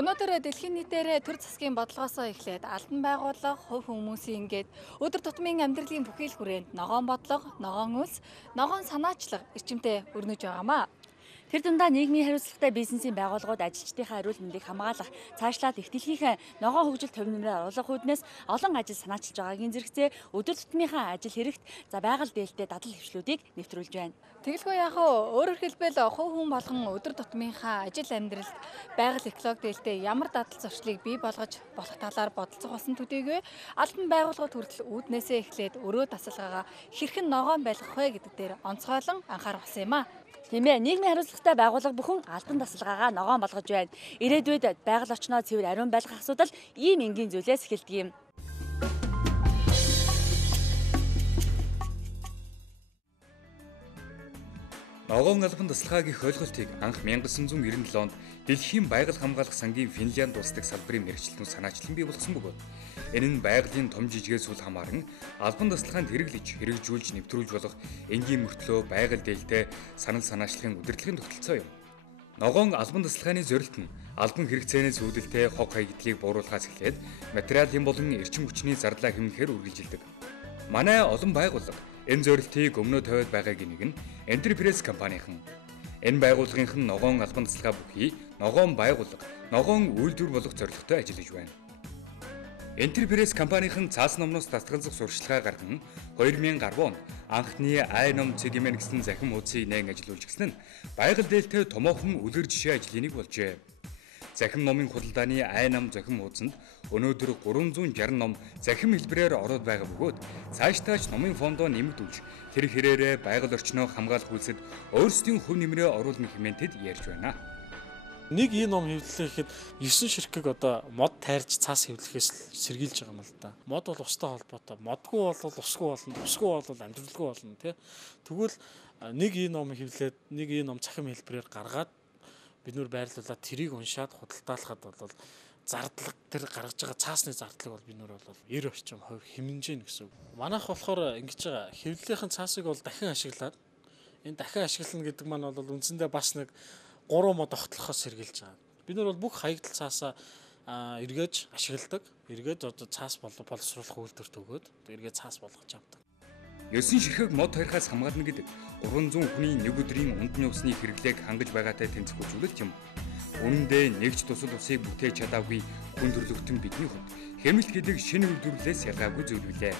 Өнөөдөр дэлхийн нийтээр төр засгийн бодлогоосоо эхлээд албан байгууллага, хувь хүмүүсийн ингээд өдөр тутмын амьдралын бүхий л хүрээнд ногоон бодлого, ногоон үйлс, ногоон санаачлаг эрчимтэй өрнөж байгаамаа. Тэр дундаа нийгмийн хариуцлагатай бизнесийн байгууллагууд ажилчдынхаа эрүүл мэндийг хамгаалах, цаашлаад их дэлхийхэн ногоон хөгжил төв нэмрээ оруулах үүднээс олон ажил санаачилж байгаагийн зэрэгцээ өдөр тутмынхаа ажил хэрэгт байгаль дээлтэй дадал хэвшлүүдийг нэвтрүүлж байна. Тэгэлгүй яг өөрөөр хэлбэл хувь хүн болгон өдөр тутмынхаа ажил амьдралд байгаль экологи дээлтэй ямар дадал зуршлыг бий болгож болох талаар бодолцох болсон төдийгүй албан байгууллагууд хүртэл үүднээсээ эхлээд өрөө тасалгаагаа хэрхэн ногоон байлгах вэ гэдэг дээр онцгойлон анхаарах болсон юм а. Тиймээ нийгмийн хариуцлагатай байгууллага бүхэн албан тасалгаагаа ногоон болгож байна. Ирээдүйд байгаль орчноо цэвэр ариун байлгах асуудал ийм энгийн зүйлээс эхэлдэг юм. Ногоон албан тасалгаа гэх ойлголтыг анх 1997 онд Дэлхийн байгаль хамгаалах сангийн Финлянд улсдаг салбарын мэргэжилтнүүд санаачлан бий болгосон бөгөөд энэ нь байгалийн том жижигээс үл хамааран албан тасалгаанд хэрэгжүүлж нэвтрүүлж болох энгийн мөртлөө байгаль дээлтэй санал санаачлагын удирдлагын тогтолцоо юм. Ногоон албан тасалгааны зорилт нь албан хэрэгцээнээс үүдэлтэй хог хаягдлыг бууруулахаас эхлээд материалын болон эрчим хүчний зардлаа хэмнэхээр үргэлжилдэг. Манай олон байгууллага энэ зорилтыг өмнөө тавиад байгаагийн нэг нь Enterprise компанийн. Энэ байгууллагын ногоон албан тасалгаа бүхий ногоон байгууллага, ногоон үйлдвэр болох зорилготой ажиллаж байна. Enterprise компанийн цаас номноос татгалзах сурталчилгаа гарган 2010 онд анхны ай ном цэгмэн гэсэн захин хуудсыг нээн ажиллуулж гисэн нь байгаль дээлтэй томоохон үлгэр жишээ ажлын нэг болжээ. Захин номын худалдааны ай нам захин хуудсанд өнөөдөр 360 ном захин хэлбэрээр ороод байгаа бөгөөд цаашдаач номын фондоо нэмэгдүүлж тэр хэрээрээ байгаль орчноо хамгаалах үйлсэд өөрсдийн хөв нэмрээ оруулах хэмээнтэд ярьж байна. Нэг ийм ном хэвлэхэд 9 ширхэг одоо мод тайрж цаас хэвлэхээс сэргийлж байгаа юм л да. Мод бол устай холбоотой. Модгүй бол усгүй болно, усгүй бол амьдралгүй болно тий. Тэгвэл нэг ийм ном хэвлээд нэг ийм ном захин хэлбэрээр гаргаад бид нүр байрлуулаад тэрийг уншаад худалдаалахад бол зардлага тэр гаргаж байгаа цаасны зардлыг бол бид нүр бол 90 орчим хувь хэмнэж гэнэ гэсэн үг. Манайх болохоор ингэж байгаа хэвлэлийн цаасыг бол дахин ашиглаад энэ дахин ашиглана гэдэг маань бол үндсэндээ бас нэг 3 мод огтлохоос сэргийлж байгаа. Бид нар бол бүх хаягдл цаасаа эргэж ашигладаг. Эргэж одоо цаас боловсруулах үйлдвэрт өгөөд эргээ цаас болгож авдаг. 9 ширхэг мод тарихаас хамгаална гэдэг 300 хүний нэг өдрийн унтны усны хэрэглээг хангаж байгаатай тэнцэх үзүүлэлт юм. Үүндээ нэгж тусал усыг бүтээж чадаагүй хүн төрлөختөн бидний хувьд хэмнэлт гэдэг шинэ үйлдвэрлэлээс ялгаагүй зүйл билээ.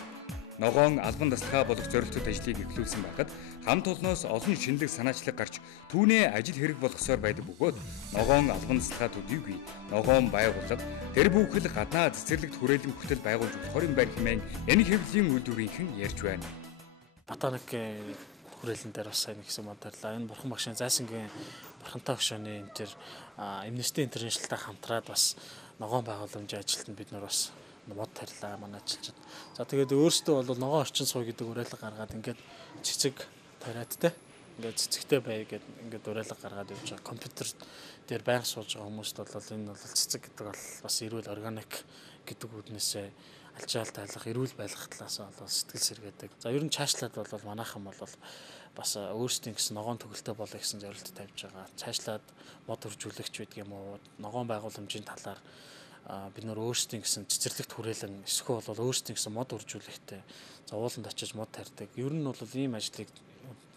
Ногоон албан тасалгаа болох зорилттой ажлыг эхлүүлсэн байхад хамт олноос олон шинэлэг санаачлаг гарч түүнээ ажил хэрэг болгосоор байдаг бөгөөд ногоон албан тасалгаа төдийгүй ногоон байгууллага тэр бүхэл гаднаа цэцэрлэгт хүрээлэн хүртэл байгуулж болохоор юм байна хэмээн энэ хэвлэлийн үйлдвэрийнхэн ярьж байна. Батанаг хүрээлэн дээр бас сайн гэсэн модарлаа. Энэ бурхан багшийн зайсангийн бурхантай хөшөөний энэ төр Amnesty International-тай хамтраад бас ногоон байгууламжийн ажилтнанд бид нар бас мод тарилаа манай ажилчид. За тэгээд өөрсдөө бол ногоон орчин суу гэдэг уриалга гаргаад ингээд цэцэг тариад те. Ингээд цэцэгтэй бай гэдэг ингээд уриалга гаргаад явж байгаа. Компьютер дээр байнга суулж байгаа хүмүүст бол энэ бол цэцэг гэдэг бол бас эрүүл органик гэдэг үднээсээ алжаал тайлах, эрүүл байлгах талаас бол сэтгэл сэргээдэг. За ер нь цаашлаад бол манайхан бол бас өөрсдийн гэсэн ногоон төгөлтэй болоё гэсэн зорилт тавьж байгаа. Цаашлаад мод хөржүүлэгч байдаг юм уу? Ногоон байгууламжийн талаар бид нар өөрсдийн гэсэн цэцэрлэгт хүрээлэн эсвэл бол өөрсдийн гэсэн мод үржүүлэхтэй ууланд очиж мод тарьдаг. Ер нь бол ийм ажлыг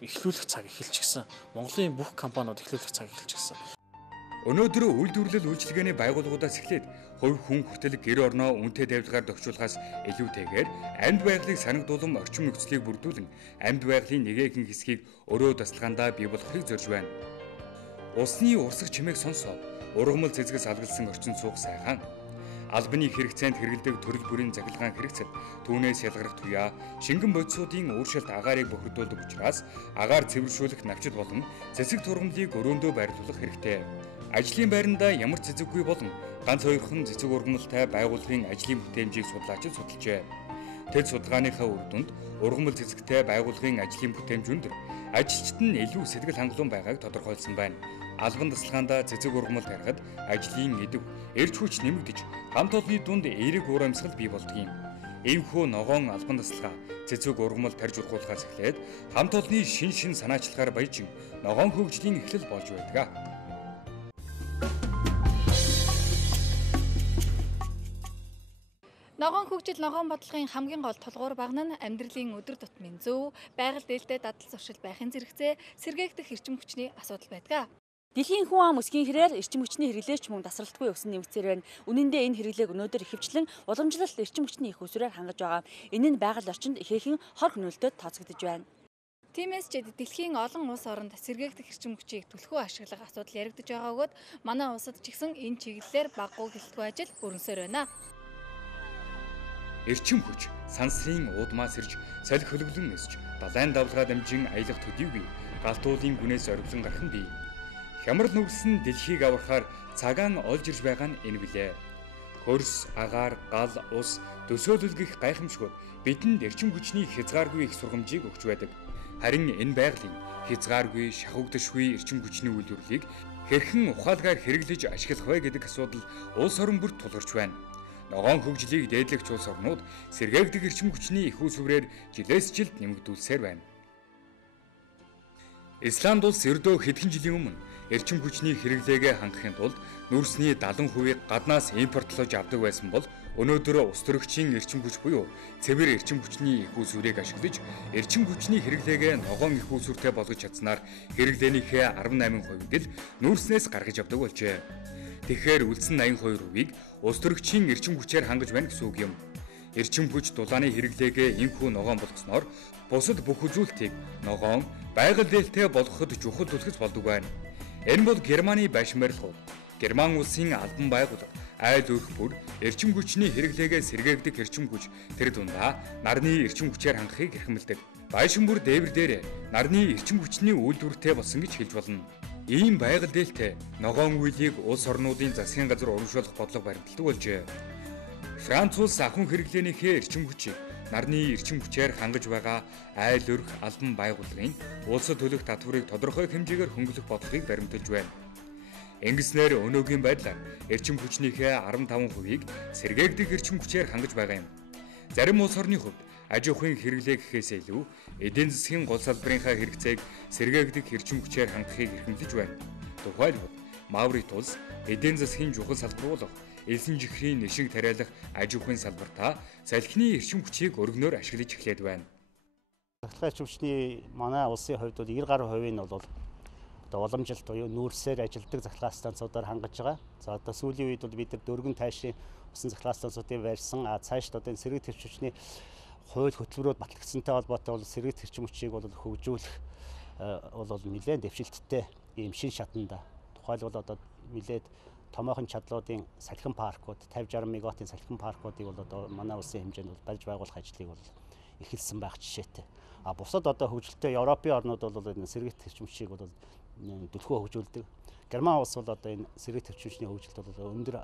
эхлүүлэх цаг эхэлчихсэн. Монголын бүх компаниуд эхлүүлэх цаг эхэлчихсэн. Өнөөдөр үйлдвэрлэл үйлчилгээний байгууллагуудаас эхлээд хувь хүн хүртэл гэр орноо үнэтэй давилгаар тохижуулахаас илүүтэйгээр амьд байгалыг санагдуулан орчин нөхцөлийг бүрдүүлэн амьд байгалийн нэгэн хэсгийг өрөө тасалгаандаа бий болгохыг зорж байна. Усны урсгал чимээг сонсоо ургамал цэцгээс алгалсан орчин суух сайхан. Албаны хэрэгцээнд хэрэгэлдэг төрөл бүрийн захилгаан хэрэгцэд түүнээс ялгарх туяа шингэн бодисуудын ууршилт агаарыг бохирдуулдаг учраас агаар цэвэршүүлэх навчид болон цэцэг тургамлыг өрөөндөө байрлуулах хэрэгтэй. Ажлын байранда ямар цэцэггүй болон ганц хоёрхан цэцэг ургамалтай байгууллагын ажлын бүтээмжийг судлаачид судалжээ. Тэд судалгааныхаа үр дүнд ургамал цэцэгтэй байгууллагын ажлын бүтээмж өндөр, ажилчид нь илүү сэтгэл хангалуун байгааг тодорхойлсон байна. Албан тасалгаанда цэцэг ургамал тарихад ажлын эдөв, эрч хүч нэмэгдэж, хамт олонны дунд эерэг урамсгал бий болдог юм. Иймхүү ногоон албан тасалгаа цэцэг ургамал тарж ургуулахаас эхлээд хамт олонны шин санаачлагаар баяжин ногоон хөгжлийн эхлэл болж байдаг. ажил ногоон бодлогын хамгийн гол тулгуур баг нь амьдралын өдөр тутмын зөв, байгаль дээлтэй дадал зуршил байхын зэрэгцээ сэргээгдэх эрчим хүчний асуудал байдаг. Дэлхийн хүн ам өсгийн хэрээр эрчим хүчний хэрэглээч мөн тасралтгүй өснө нэмэгцээр байна. Үнэн дээр энэ хэрэглээг өнөөдөр ихэвчлэн уламжлалт эрчим хүчний их усраар хангаж байгаа. Энэ нь байгаль орчинд ихээхэн хор хөнөөлтөд тооцогдож байна. Тиймээс ч дэлхийн олон улс оронд сэргээгдэх эрчим хүчийг түлхүү ашиглах асуудал яригдж байгаа бөгөөд манай улсад ч гэсэн энэ чиглэлээр баггүй гэлтгүй ажил өрнөсөр байна. Эрчим хүч сансрын уудмаас ирж салхи хөлөглөн эсж далайн давлгаа дамжин аялах төдийгүй галтуулын гүнээс оргилон гарах нь бий. Хямрал нүрсэн дэлхийг аврахаар цагаан олж ирж байгаа нь энэ билээ. Хөрс, агаар, гал, ус төсөөлөлгөх гайхамшгууд бидэнд эрчим хүчний хязгааргүй их сургамжийг өгч байдаг. Харин энэ байгалийн хязгааргүй, шахагдашгүй эрчим хүчний үйлдвэрлэлийг хэрхэн ухаалгаар хэрэглэж ашиглах вэ гэдэг асуудал улс орон бүрт тулгарч байна. Ногоон хөгжлийг дээдлэгч улс орнууд сэргээгдэх эрчим хүчний их үүсвэрээр жилээс жилд нэмэгдүүлсээр байна. Исланд улс ердөө хэдхэн жилийн өмнө эрчим хүчний хэрэглээгээ хангахын тулд нүрсний 70%-ийг гаднаас импортлож авдаг байсан бол өнөөдөр ус төрөгчийн эрчим хүч буюу цэвэр эрчим хүчний их үүсвэрийг ашиглаж эрчим хүчний хэрэглээгээ ногоон их үүсвэртэй болгож чадсанаар хэрэглээнийхээ 18%-ийг л нүрснээс гаргаж авдаг болжээ. Тэгэхээр үлдсэн 82%-ийг ус төрөгчийн эрчим хүчээр хангаж байна гэсэн үг юм. Эрчим хүч дулааны хэрэглээгээ энхүү ногоон болгосноор бусад бүх үзүүлэлтийг ногоон байгаль дээлтэй болгоход чухал түлхэж болдог байна. Энэ бол Германы байшин-барилгууд, Герман улсын албан байгууллага, айл өрх бүр эрчим хүчний хэрэглээгээ сэргээгдэх эрчим хүч тэр дундаа нарны эрчим хүчээр хангахыг эрхэмлэдэг. Байшин бүр дээвэр дээр нарны эрчим хүчний үйлдвэртэй болсон гэж хэлж болно. Ийм байгаль дээлтэй ногоон үйлийг улс орнуудын засгийн газар урамшуулах бодлого баримталдаг болжээ. Франц улс ахуйн хэрэглээнийхээ эрчим хүчийг нарны эрчим хүчээр хангаж байгаа айл өрх албан байгууллагын улсад төлөх татварыг тодорхой хэмжээгээр хөнгөлөх бодлогыг баримталж байна. Ингэснээр өнөөгийн байдлаар эрчим хүчнийхээ 15%-ийг сэргээгдэх эрчим хүчээр хангаж байгаа юм. Зарим улс орны хувьд аж ахуйн хэрэглээ гэхээс илүү эдийн засгийн гол салбарынхаа хэрэгцээг сэргээгдэх эрчим хүчээр хангахыг эрхэмлэж байна. Тухайлбал Маврит улс эдийн засгийн чухал салбар болох элсэн жихрийн нишиг тариалах аж ахуйн салбартаа салхины эрчим хүчийг өргөнөөр ашиглаж эхлээд байна. Захиргааны эрчим хүчний манай улсын хувьд бол 90 гаруй хувийн нь бол уламжилт буюу нүүрсээр ажилдаг захиргааны станцуудаар хангаж байгаа. За одоо сүүлийн үед бол бид нар дөрвөн тайшийн усан захиргааны станцуудыг барьсан. Цаашд одоо энэ сэргээгдэх эрчим хүчний хууль хөтөлбөрөд батлагдсантай холбоотой бол сэргээгдэх эрчим хүчийг бол хөгжүүлэх бол нэлээд дэвшилттэй ийм шин шатанда. Тухайлбал одоо нэлээд томоохон чадлуудын салхин паркууд 50-60 мегаваттын салхин паркуудыг бол одоо манай улсын хэмжээнд бол барьж байгуулах ажлыг бол эхэлсэн байх жишээтэй. Бусад одоо хөгжилтэй Европын орнууд бол энэ сэргээгдэх эрчим хүчийг бол түлхүү хөгжүүлдэг. Герман улс бол одоо энэ сэргээгдэх эрчим хүчний хөгжилд бол өндөр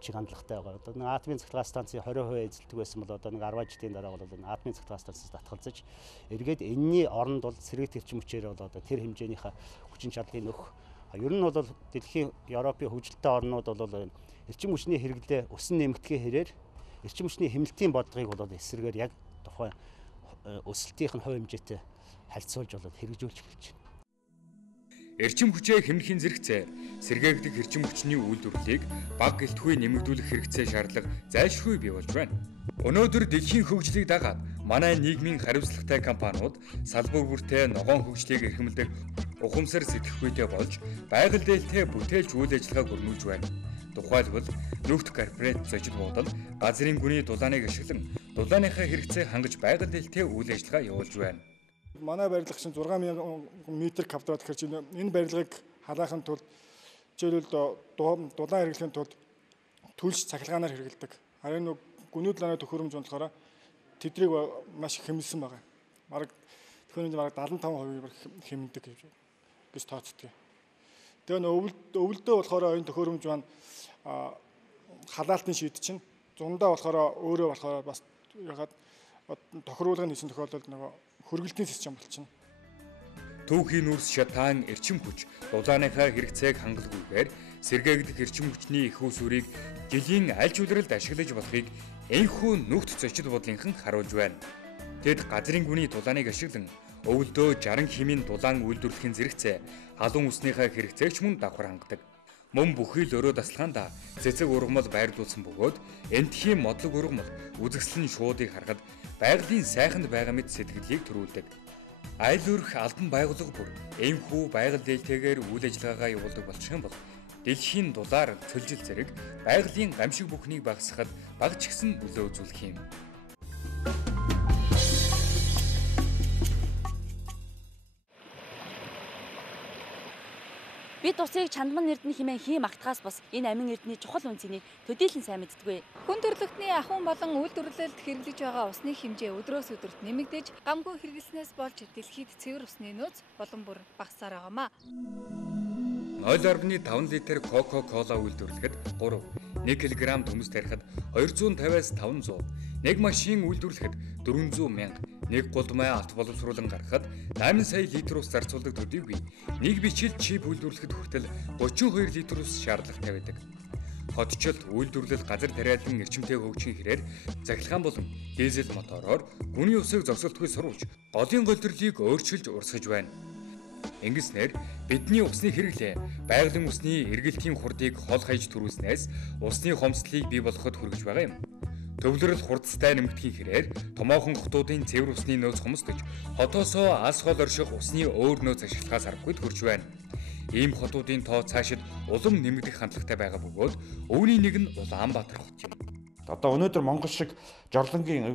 чиг хандлагатай байгаа. Одоо нэг атомын захиргааны станцын 20% эзэлдэг байсан бол одоо нэг 10 жилийн дараа бол энэ атомын захиргааны станцаас татгалзаж эргээд энэний оронд бол сэргээгдэх эрчим хүчээр бол одоо тэр хэмжээнийхээ хүчин чадлыг нөх. Ер нь бол дэлхийн Европын хөгжилтэй орнууд бол эрчим хүчний хэрэглээ өсөн нэмэгдэхээ хэрээр эрчим хүчний хэмнэлтийн бодлогыг бол эсрэгээр яг тухайн өсөлтийн хувь хэмжээтэй харьцуулж хэрэгжүүлж эхэлж байна. Эрчим хүчээ хэмнэхийн зэрэгцээ сэргээгдэх эрчим хүчний үйлдвэрлэлийг баг гэлтгүй нэмэгдүүлэх хэрэгцээ шаардлага зайлшгүй бий болж байна. Өнөөдөр дэлхийн хөгжлийг дагаад манай нийгмийн хариуцлагатай компаниуд салбар бүртээ ногоон хөгжлийг эрхэмлдэг ухамсар сэтгэхүйтэй болж байгаль дээлтэй бүтээлч үйл ажиллагааг өрнүүлж байна. Тухайлбал нефт корпорат зочид буудал газрын гүний дулааныг ашиглан дулааныхаа хэрэгцээ хангаж байгаль дээлтэй үйл ажиллагаа явуулж байна. Манай барилга чинь 6000 м квадрат хэрэг чинь энэ барилгыг халаахын тулд жишээлбэл дулаан хэрэглэхийн тулд түлш цахилгаанаар хэрэгэлдэг. Харин гүний дулааны төхөөрөмж болохоор тэдрийг маш их хэмнэлсэн байгаа. Бараг төхөөрөмж бараг 75% хэмнэдэг гэж тооцдог. Тэгээ өвөлдөө болохоор энэ төхөөрөмж маань халаалтын шийд чинь зундаа болохоор өөрөө болохоор бас ягаад тохируулгын хийсэн тохиолдолд нөгөө хөргөлтийн систем болчихно. Түүхийн нүрс шатаан эрчим хүч дулааныхаа хэрэгцээг хангалтгүйгээр сэргээгдэх эрчим хүчний их усүрийг жилийн аль ч улиралд ашиглаж болохыг энэхүү нүхт зочид бодлынхан харуулж байна. Тэд газрын гүний дулааныг ашиглан өвөлдөө 60 хэмийн дулаан үйлдвэрлэхийн зэрэгцээ халуун үснийхаа хэрэгцээгч мөн давхар хангадаг. Мөн бүхий л өрөө даслагаанда цэцэг ургамал байрлуулсан бөгөөд энтхийн модлог ургамал үзэсгэлэн шуудыг харахад байгалийн сайханд байгаа мэт сэтгэлийг төрүүлдэг. Айл өрх албан байгууллага бүр энэхүү байгаль дээлтэйгээр үйл ажиллагаагаа явуулдаг болчих юм бол дэлхийн дулаар цөлжил зэрэг байгалийн гамшиг бүхнийг багасгахад багч гисэн нөлөө үзүүлэх юм. Бид усыг чандман эрдэнэ хэмээн хий магтахаас бас энэ амин эрдэнэ чухал үнцнийг төдийлөн сайн мэддэггүй. Хүн төрөлхтний ахуйн болон үйлдвэрлэлд хэрэглэж байгаа усны хэмжээ өдрөөс өдөрт нэмэгдэж, гамгүй хэрэглэснээс болж дэлхийд цэвэр усны нөөц болон бүр багасаар байгаамаа. 0.5 литр Coca-Cola үйлдвэрлэхэд 3, 1 кг төмөс тарихад 250-аас 500, нэг машин үйлдвэрлэхэд 400 мянга, нэг гудамай алт боловсруулан гаргахад 8 сая литр ус зарцуулдаг төдийгүй нэг бичил чип үйлдвэрлэхэд хүртэл 32 литр ус шаардлагатай байдаг. Хотчлт үйлдвэрлэл газар тариалан эрчимтэй хөгжихийн хэрээр захилгаан болон дизель мотороор гүний усыг зогсолтгүй сурвалж голын голдрлыг өөрчилж урсгаж байна. Ингэснээр бидний усны хэрэглээ байгалийн усны эргэлтийн хурдыг хол хаяж төрүүлснээс усны хомсдлыг бий болгоход хүргэж байгаа юм. Төвлөрөл хурдтай нэмэгдэхийн хэрээр томоохон хотуудын цэвэр усны нөөц хомсдож, хотоосоо алс хол орших усны өөр нөөц ашиглахаас аргагүй хүрч байна. Ийм хотуудын тоо цаашид улам нэмэгдэх хандлагатай байгаа бөгөөд өвний нэг нь Улаанбаатар хот юм. Одоо өнөөдөр Монгол шиг жорлонгийн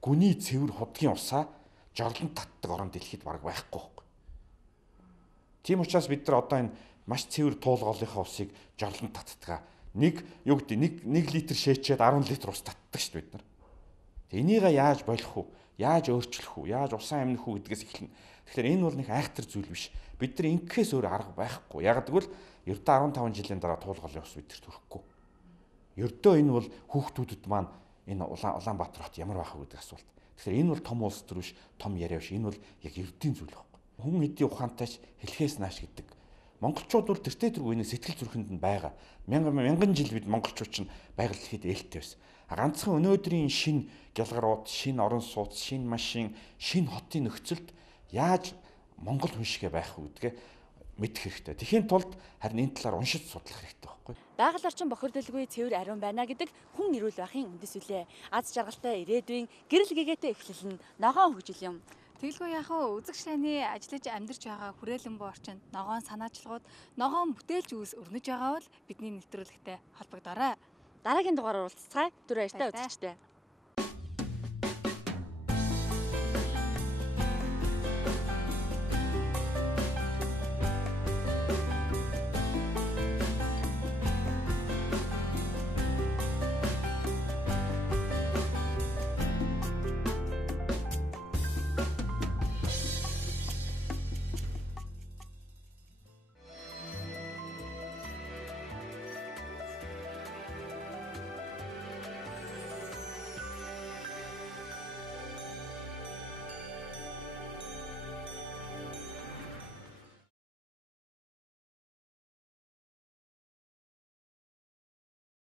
гүний цэвэр худгийн усаа жорлон татдаг орон дэлхийд бараг байхгүй байхгүй. Тийм учраас бид нар одоо энэ маш цэвэр туулгоолынхаа усыг жорлон татдаг. Нэг литр шээчээд 10 литр ус татдаг шүү дээ бид нар. Энийг яаж болох вэ? Яаж өөрчлөх вэ? Яаж усаа амнах вэ гэдгээс эхэлнэ. Тэгэхээр энэ бол нэг айхтар зүйл биш. Бид нар ингэхээс өөр арга байхгүй. Яг гэвэл ердөө 15 жилийн дараа туулгоолын ус бид нар төрөхгүй. Ердөө энэ бол хүүхдүүдэд маань энэ Улаанбаатар хот ямар байх вэ гэдэг асуулт. Тэгэхээр энэ бол том улс төр биш, том яриа биш. Энэ бол яг ердийн зүйл байхгүй. Хүн эдийн ухаантайч хэлхээс нааш гэдэг. Монголчууд бол тэртээ тэргүй нэг сэтгэл зүрхэнд нь байгаа. Мянган жил бид монголчууд чинь байгаль дэлхийд ээлтэй байсан. Ганцхан өнөөдрийн шин гялгарууд, шин орон сууц, шин машин, шин хотын нөхцөлд яаж Монгол хүн шигэ байх вэ гэдгээ мэдэх хэрэгтэй. Тэхийн тулд харин энэ талаар уншиж судлах хэрэгтэй байхгүй. Байгаль орчин бохирдолгүй цэвэр ариун байна гэдэг хүн эрүүл байхын үндэс үлээ. Аз жаргалтай ирээдүйн гэрэл гэгээтэй эхлэл нь ногоон хөгжил юм. Тэгэлгүй яхаа үзэг шайны ажиллаж амьдарч байгаа хүрээлэн буу орчинд ногоон санаачлагууд, ногоон бүтээлч үүс өрнөж байгаа бол бидний нэвтрүүлэгтэй холбогдорой. Дараагийн дугаараар уулзцай. Түр баяртай үзэгчтэй.